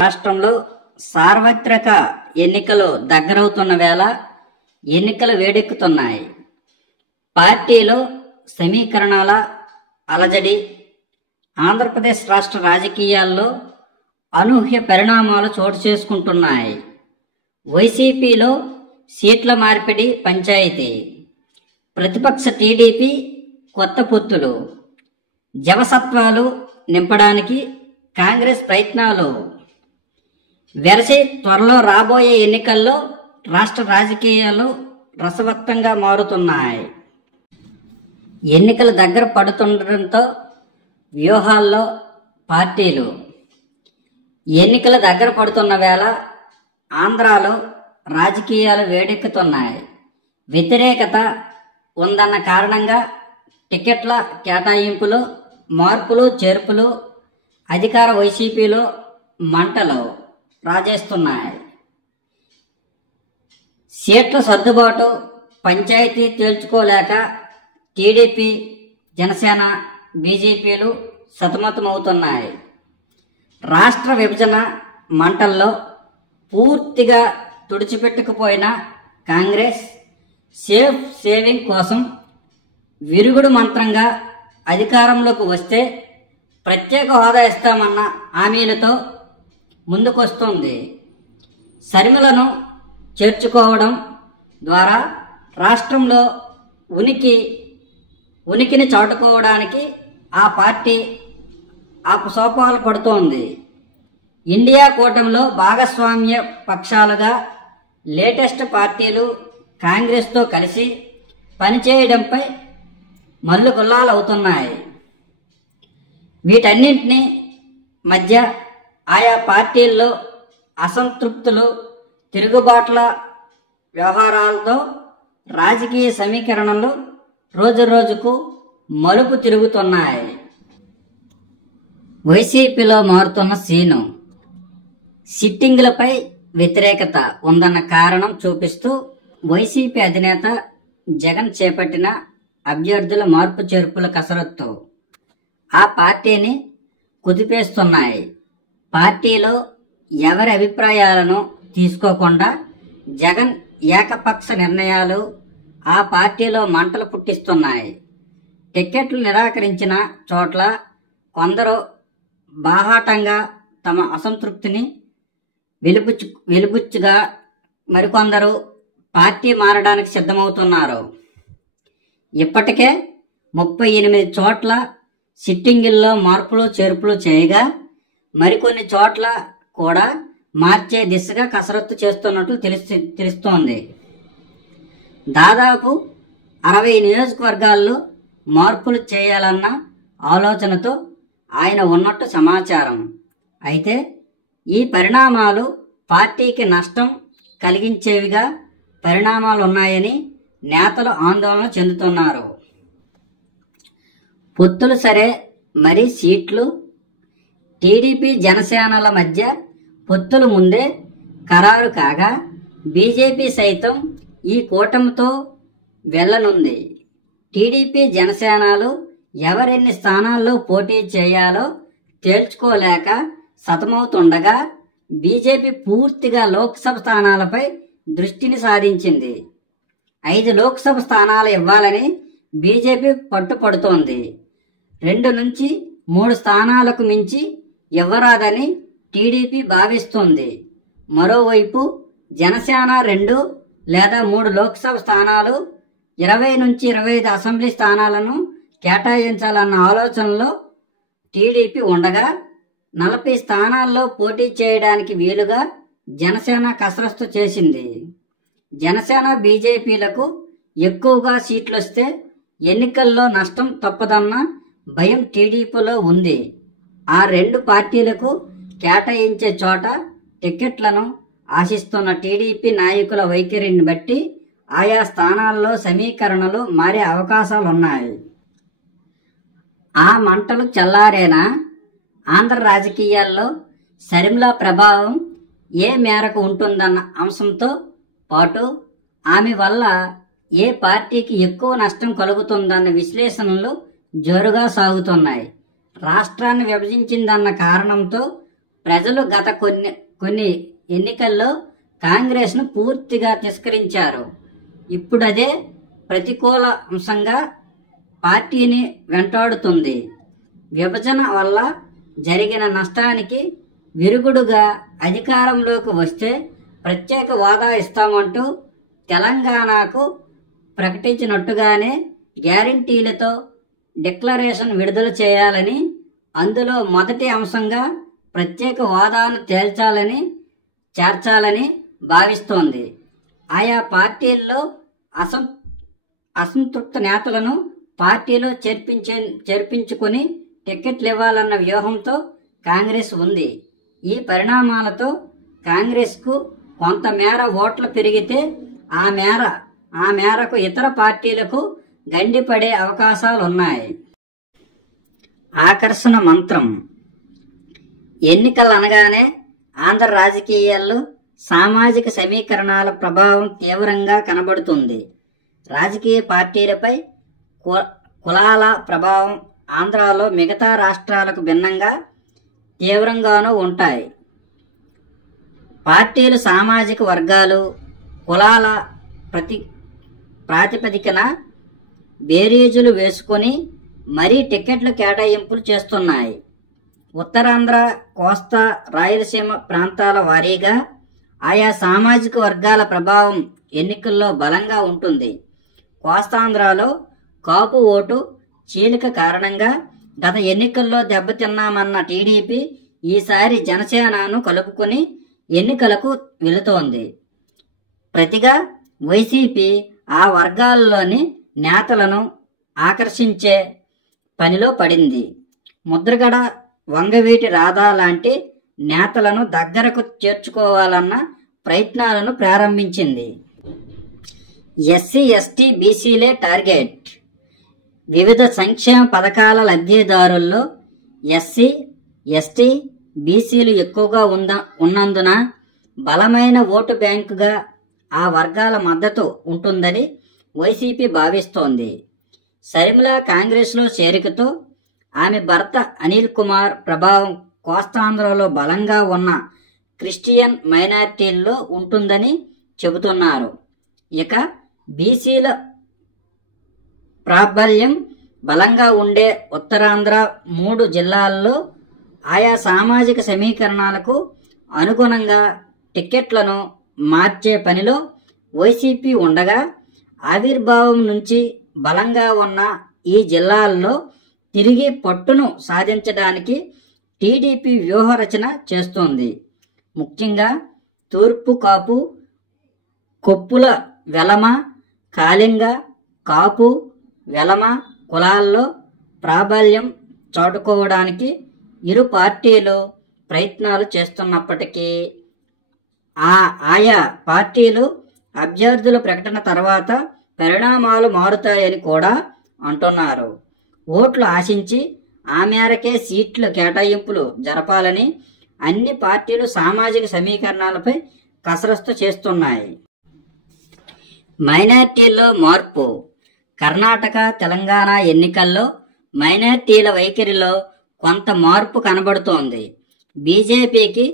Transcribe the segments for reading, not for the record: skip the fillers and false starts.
రాష్ట్రంలో సార్వత్రిక ఎన్నికలు దగ్గరవుతున్న వేళ ఎన్నికలు వేడెక్కుతున్నాయి. పార్టీలో సమీకరణాల అలజడి ఆంధ్రప్రదేశ్ రాష్ట్ర రాజకీయాల్లో అనూహ్య పరిణామాలు చోటు చేసుకుంటున్నాయి. వైసీపీలో సీట్ల మార్పిడి పంచాయతీ, ప్రతిపక్ష టీడీపీ కొత్త పొత్తులు, జవసత్వాలు నింపడానికి కాంగ్రెస్ ప్రయత్నాలు వెరసి త్వరలో రాబోయే ఎన్నికల్లో రాష్ట్ర రాజకీయాలు రసవత్తంగా మారుతున్నాయి. ఎన్నికలు దగ్గర పడుతుండటంతో వ్యూహాల్లో పార్టీలు ఎన్నికలు దగ్గర పడుతున్న వేళ ఆంధ్రాలో రాజకీయాలు వేడెక్కుతున్నాయి. వ్యతిరేకత ఉందన్న కారణంగా టికెట్ల కేటాయింపులు, మార్పులు చేర్పులు అధికార వైసీపీలో మంటలు రాజేస్తున్నాయి. సీట్ల సర్దుబాటు పంచాయతీ తేల్చుకోలేక టీడీపీ, జనసేన, బీజేపీలు సతమతమవుతున్నాయి. రాష్ట్ర విభజన మంటల్లో పూర్తిగా తుడిచిపెట్టుకుపోయిన కాంగ్రెస్ సేవింగ్ కోసం విరుగుడు మంత్రంగా అధికారంలోకి వస్తే ప్రత్యేక హోదా ఇస్తామన్న హామీలతో ముందుకొస్తుంది. షర్మిలను చేర్చుకోవడం ద్వారా రాష్ట్రంలో ఉనికిని చాటుకోవడానికి ఆ పార్టీ ఆపుసోపాలు పడుతోంది. ఇండియా కూటమిలో భాగస్వామ్య పక్షాలుగా లేటెస్ట్ పార్టీలు కాంగ్రెస్తో కలిసి పనిచేయడంపై మల్లుగుల్లాలవుతున్నాయి. వీటన్నింటినీ మధ్య ఆయా పార్టీల్లో అసంతృప్తులు, తిరుగుబాట్ల వ్యవహారాలతో రాజకీయ సమీకరణలు రోజురోజుకు మలుపు తిరుగుతున్నాయి. వైసీపీలో మారుతున్న సీను సిట్టింగులపై వ్యతిరేకత ఉందన్న కారణం చూపిస్తూ వైసీపీ అధినేత జగన్ చేపట్టిన అభ్యర్థుల మార్పు చేర్పుల కసరత్తు ఆ పార్టీని కుదిపేస్తున్నాయి. పార్టీలో ఎవరి అభిప్రాయాలను తీసుకోకుండా జగన్ ఏకపక్ష నిర్ణయాలు ఆ పార్టీలో మంటలు పుట్టిస్తున్నాయి. టికెట్లు నిరాకరించిన చోట్ల కొందరు బాహాటంగా తమ అసంతృప్తిని వెలిబుచ్చుగా మరికొందరు పార్టీ మారడానికి సిద్ధమవుతున్నారు. ఇప్పటికే 38 చోట్ల సిట్టింగుల్లో మార్పులు చేర్పులు చేయగా మరికొన్ని చోట్ల కూడా మార్చే దిశగా కసరత్తు చేస్తున్నట్లు తెలుస్తోంది. దాదాపు 60 నియోజకవర్గాల్లో మార్పులు చేయాలన్న ఆలోచనతో ఆయన ఉన్నట్టు సమాచారం. అయితే ఈ పరిణామాలు పార్టీకి నష్టం కలిగించేవిగా పరిణామాలున్నాయని నేతలు ఆందోళన చెందుతున్నారు. పొత్తులు సరే, మరి సీట్లు టీడీపీ, జనసేనల మధ్య పొత్తులు ముందే ఖరారు కాగా బీజేపీ సైతం ఈ కూటమితో వెళ్లనుంది. టీడీపీ, జనసేనలు ఎవరెన్ని స్థానాల్లో పోటీ చేయాలో తేల్చుకోలేక సతమవుతుండగా బీజేపీ పూర్తిగా లోక్సభ స్థానాలపై దృష్టిని సారించింది. 5 లోక్సభ స్థానాలు ఇవ్వాలని బీజేపీ పట్టుపడుతోంది. 2 నుంచి 3 స్థానాలకు మించి ఇవ్వరాదని టీడీపీ భావిస్తోంది. మరోవైపు జనసేన 2 లేదా 3 లోక్సభ స్థానాలు, 20 నుంచి 25 అసెంబ్లీ స్థానాలను కేటాయించాలన్న ఆలోచనలో టీడీపీ ఉండగా 40 స్థానాల్లో పోటీ చేయడానికి వీలుగా జనసేన కసరత్తు చేసింది. జనసేన, బీజేపీలకు ఎక్కువగా సీట్లొస్తే ఎన్నికల్లో నష్టం తప్పదన్న భయం టీడీపీలో ఉంది. ఆ 2 పార్టీలకు కేటాయించే చోట టికెట్లను ఆశిస్తున్న టీడీపీ నాయకుల వైఖరిని బట్టి ఆయా స్థానాల్లో సమీకరణలు మారే అవకాశాలున్నాయి. ఆ మంటలు చల్లారేనా ఆంధ్ర రాజకీయాల్లో షర్మిల ప్రభావం ఏ మేరకు ఉంటుందన్న అంశంతో పాటు ఆమె వల్ల ఏ పార్టీకి ఎక్కువ నష్టం కలుగుతుందన్న విశ్లేషణలు జోరుగా సాగుతున్నాయి. రాష్ట్రాన్ని విభజించిందన్న కారణంతో ప్రజలు గత కొన్ని ఎన్నికల్లో కాంగ్రెస్ను పూర్తిగా తిరస్కరించారు. ఇప్పుడదే ప్రతికూల అంశంగా పార్టీని వెంటాడుతుంది. విభజన వల్ల జరిగిన నష్టానికి విరుగుడుగా అధికారంలోకి వస్తే ప్రత్యేక హోదా ఇస్తామంటూ తెలంగాణకు ప్రకటించినట్టుగానే గ్యారంటీలతో డిక్లరేషన్ విడుదల చేయాలని, అందులో మొదటి అంశంగా ప్రత్యేక హోదాను చేర్చాలని భావిస్తోంది. ఆయా పార్టీల్లో అసంతృప్త నేతలను పార్టీలో చేర్పించుకుని టికెట్లు ఇవ్వాలన్న వ్యూహంతో కాంగ్రెస్ ఉంది. ఈ పరిణామాలతో కాంగ్రెస్కు కొంతమేర ఓట్లు పెరిగితే ఆ మేరకు ఇతర పార్టీలకు గండిపడే అవకాశాలున్నాయి. ఆకర్షణ మంత్రం. ఎన్నికలు అనగానే ఆంధ్ర రాజకీయాల్లో సామాజిక సమీకరణాల ప్రభావం తీవ్రంగా కనబడుతుంది. రాజకీయ పార్టీలపై కులాల ప్రభావం ఆంధ్రాలో మిగతా రాష్ట్రాలకు భిన్నంగా తీవ్రంగానూ ఉంటాయి. పార్టీలు సామాజిక వర్గాలు, కులాల ప్రాతిపదికన బేరీజులు వేసుకొని మరీ టికెట్లు కేటాయింపులు చేస్తున్నాయి. ఉత్తరాంధ్ర, కోస్తా, రాయలసీమ ప్రాంతాల వారీగా ఆయా సామాజిక వర్గాల ప్రభావం ఎన్నికల్లో బలంగా ఉంటుంది. కోస్తాంధ్రలో కాపు ఓటు చీలిక కారణంగా గత ఎన్నికల్లో దెబ్బతిన్నామన్న టీడీపీ ఈసారి జనసేనను కలుపుకొని ఎన్నికలకు వెళుతోంది. ప్రతిగా వైసీపీ ఆ వర్గాల్లోని నేతలను ఆకర్షించే పనిలో పడింది. ముద్రగడ, వంగవీటి రాధా లాంటి నేతలను దగ్గరకు చేర్చుకోవాలన్న ప్రయత్నాలను ప్రారంభించింది. ఎస్సీ, ఎస్టీ, బీసీలే టార్గెట్. వివిధ సంక్షేమ పథకాల లబ్ధిదారుల్లో ఎస్సీ, ఎస్టీ, బీసీలు ఎక్కువగా ఉన్నందున బలమైన ఓటు బ్యాంకుగా ఆ వర్గాల మద్దతు ఉంటుందని వైసీపీ భావిస్తోంది. షర్మిల కాంగ్రెస్లో చేరికతో ఆమె భర్త అనిల్ కుమార్ ప్రభావం కోస్తాంధ్రలో బలంగా ఉన్న క్రిస్టియన్ మైనారిటీల్లో ఉంటుందని చెబుతున్నారు. ఇక బీసీల ప్రాబల్యం బలంగా ఉండే ఉత్తరాంధ్ర 3 జిల్లాల్లో ఆయా సామాజిక సమీకరణాలకు అనుగుణంగా టిక్కెట్లను మార్చే పనిలో వైసీపీ ఉండగా, ఆవిర్భావం నుంచి బలంగా ఉన్న ఈ జిల్లాల్లో తిరిగి పట్టును సాధించడానికి టీడీపీ వ్యూహరచన చేస్తోంది. ముఖ్యంగా తూర్పు కాపు, కొప్పుల వెలమ, కాళింగ, కాపు, వెలమ కులాల్లో ప్రాబల్యం చాటుకోవడానికి ఇరు పార్టీలు ప్రయత్నాలు చేస్తున్నప్పటికీ ఆయా పార్టీలు అభ్యర్థుల ప్రకటన తర్వాత పరిణామాలు మారుతాయని కూడా అంటున్నారు. ఓట్లు ఆశించి ఆ మేరకే సీట్ల కేటాయింపులు జరపాలని అన్ని పార్టీలు సామాజిక సమీకరణాలపై కసరత్తు చేస్తున్నాయి. మైనార్టీల్లో మార్పు. కర్ణాటక, తెలంగాణ ఎన్నికల్లో మైనార్టీల వైఖరిలో కొంత మార్పు కనబడుతోంది. బీజేపీకి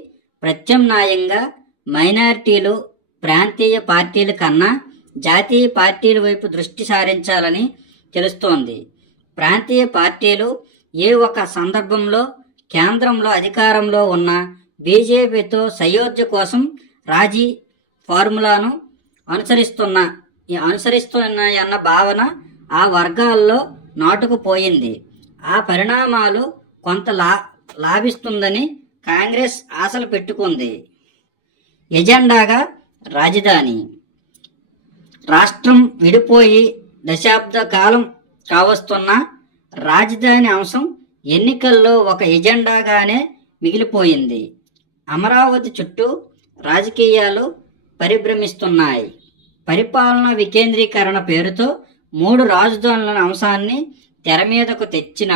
ప్రత్యామ్నాయంగా మైనార్టీలు ప్రాంతీయ పార్టీల కన్నా జాతీయ పార్టీల వైపు దృష్టి సారించాలని తెలుస్తోంది. ప్రాంతీయ పార్టీలు ఏ ఒక సందర్భంలో కేంద్రంలో అధికారంలో ఉన్న బీజేపీతో సయోధ్య కోసం రాజీ ఫార్ములాను అనుసరిస్తున్నాయన్న భావన ఆ వర్గాల్లో నాటుకుపోయింది. ఆ పరిణామాలు కొంత లాభిస్తుందని కాంగ్రెస్ ఆశలు పెట్టుకుంది. ఎజెండాగా రాజధాని. రాష్ట్రం విడిపోయి దశాబ్ద కాలం కావస్తున్న రాజధాని అంశం ఎన్నికల్లో ఒక ఎజెండాగానే మిగిలిపోయింది. అమరావతి చుట్టూ రాజకీయాలు పరిభ్రమిస్తున్నాయి. పరిపాలన వికేంద్రీకరణ పేరుతో 3 రాజధానుల అంశాన్ని తెర మీదకు తెచ్చిన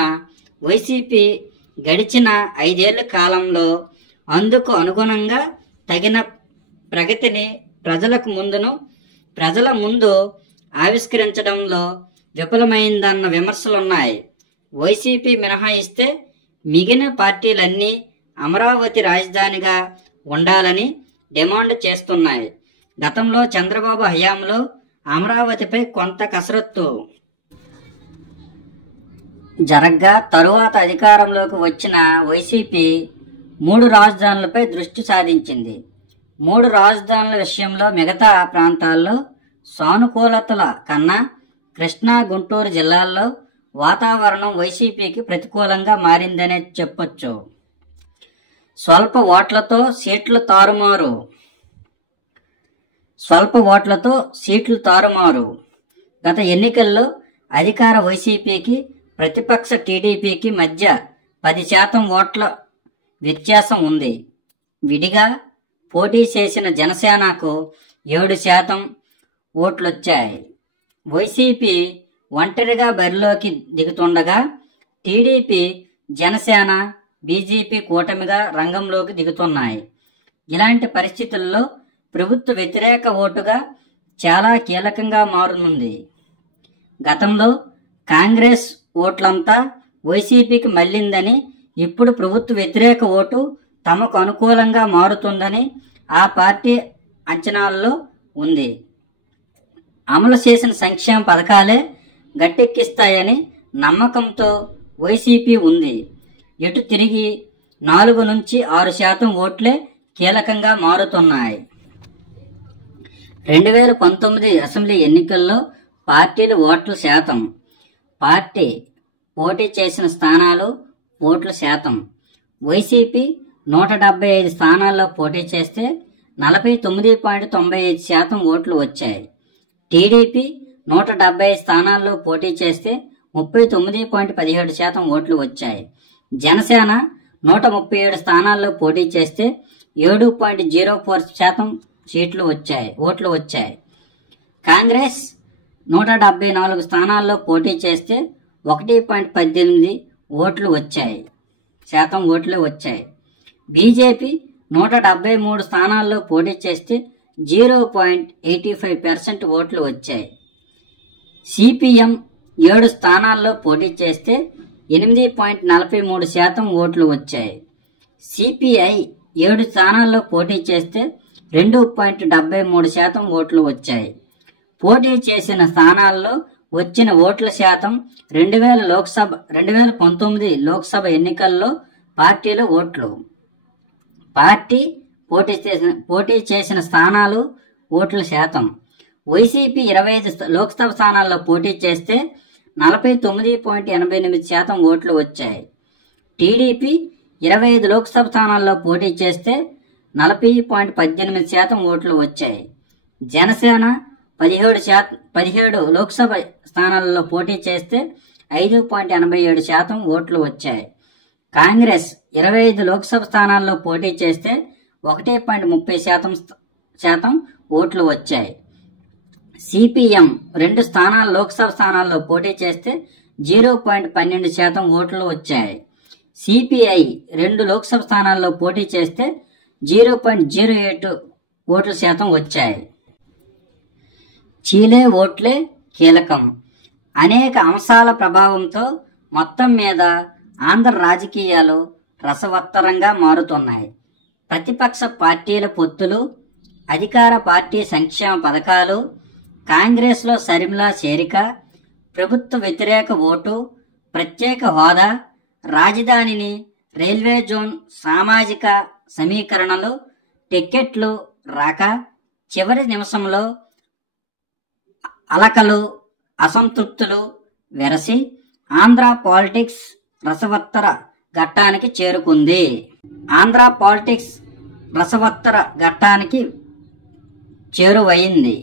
వైసీపీ గడిచిన 5 ఏళ్ల కాలంలో అందుకు అనుగుణంగా తగిన ప్రగతిని ప్రజల ముందు ఆవిష్కరించడంలో విఫలమైందన్న విమర్శలున్నాయి. వైసీపీ మినహాయిస్తే మిగిలిన పార్టీలన్నీ అమరావతి రాజధానిగా ఉండాలని డిమాండ్ చేస్తున్నాయి. గతంలో చంద్రబాబు హయాంలో అమరావతిపై కొంత కసరత్తు జరగ్గా తరువాత అధికారంలోకి వచ్చిన వైసీపీ 3 రాజధానులపై దృష్టి సాధించింది. 3 రాజధానుల విషయంలో మిగతా ప్రాంతాల్లో సానుకూలతల కన్నా కృష్ణా, గుంటూరు జిల్లాల్లో వాతావరణం వైసీపీకి ప్రతికూలంగా మారిందనే చెప్పొచ్చు. స్వల్ప ఓట్లతో సీట్లు తారుమారు. గత ఎన్నికల్లో అధికార వైసీపీకి ప్రతిపక్ష టీడీపీకి మధ్య 10% ఓట్ల వ్యత్యాసం ఉంది. విడిగా పోటీ చేసిన జనసేనకు 7% ఓట్లొచ్చాయి. వైసీపీ ఒంటరిగా బరిలోకి దిగుతుండగా టీడీపీ, జనసేన, బీజేపీ కూటమిగా రంగంలోకి దిగుతున్నాయి. ఇలాంటి పరిస్థితుల్లో ప్రభుత్వ వ్యతిరేక ఓటుగా చాలా కీలకంగా మారనుంది. గతంలో కాంగ్రెస్ ఓట్లంతా వైసీపీకి మళ్లిందని, ఇప్పుడు ప్రభుత్వ వ్యతిరేక ఓటు తమకు అనుకూలంగా మారుతుందని ఆ పార్టీ అంచనాల్లో ఉంది. అమలు చేసిన సంక్షేమ పథకాలే గట్టెక్కిస్తాయని నమ్మకంతో వైసీపీ ఉంది. ఎటు తిరిగి 4 నుంచి 6% ఓట్లే కీలకంగా మారుతున్నాయి. 2019 అసెంబ్లీ ఎన్నికల్లో పార్టీల ఓట్ల శాతం, పార్టీ పోటీ చేసిన స్థానాలు ఓట్ల శాతం. వైసీపీ 175 స్థానాల్లో పోటీ చేస్తే 49.95% ఓట్లు వచ్చాయి. టీడీపీ 170 స్థానాల్లో పోటీ చేస్తే 39.17% ఓట్లు వచ్చాయి. జనసేన 137 స్థానాల్లో పోటీ చేస్తే 7.04% ఓట్లు వచ్చాయి. కాంగ్రెస్ 174 స్థానాల్లో పోటీ చేస్తే 1.18% ఓట్లు వచ్చాయి. బీజేపీ 173 స్థానాల్లో పోటీ చేస్తే 0.85% ఓట్లు వచ్చాయి. సిపిఎం 7 స్థానాల్లో పోటీ చేస్తే 8.43% ఓట్లు వచ్చాయి. సిపిఐ 7 స్థానాల్లో పోటీ చేస్తే 2.73% ఓట్లు వచ్చాయి. పోటీ చేసిన స్థానాల్లో వచ్చిన ఓట్ల శాతం 2019 లోక్సభ ఎన్నికల్లో పార్టీల ఓట్లు. పార్టీ పోటీ చేసిన స్థానాలు ఓట్ల శాతం. వైసీపీ 25 లోక్సభ స్థానాల్లో పోటీ చేస్తే 49.88% ఓట్లు వచ్చాయి. టీడీపీ 25 లోక్సభ స్థానాల్లో పోటీ చేస్తే 40.18% ఓట్లు వచ్చాయి. జనసేన 17 లోక్సభ స్థానాలలో పోటీ చేస్తే 5.87% ఓట్లు వచ్చాయి. కాంగ్రెస్ 25 లోక్సభ స్థానాల్లో పోటీ చేస్తే 1.30% ఓట్లు వచ్చాయి. సిపిఎం 2 లోక్సభ స్థానాల్లో పోటీ చేస్తే 0.12% ఓట్లు వచ్చాయి. సిపిఐ 2 లోక్సభ స్థానాల్లో పోటీ చేస్తే 0.08% వచ్చాయి. చీలే ఓట్లే కీలకం. అనేక అంశాల ప్రభావంతో మొత్తం మీద ఆంధ్ర రాజకీయాలు రసవత్తరంగా మారుతున్నాయి. ప్రతిపక్ష పార్టీల పొత్తులు, అధికార పార్టీ సంక్షేమ పథకాలు, కాంగ్రెస్లో షర్మిల చేరిక, ప్రభుత్వ వ్యతిరేక ఓటు, ప్రత్యేక హోదా, రాజధానిని రైల్వే జోన్, సామాజిక సమీకరణలు, టిక్కెట్లు రాక, చివరి నిమిషంలో అలకలు, అసంతృప్తులు వెరసి ఆంధ్ర పాలిటిక్స్ రసవత్తర ఘట్టానికి చేరుకుంది. ఆంధ్ర పాలిటిక్స్ రసవత్తర ఘట్టానికి చేరువయింది.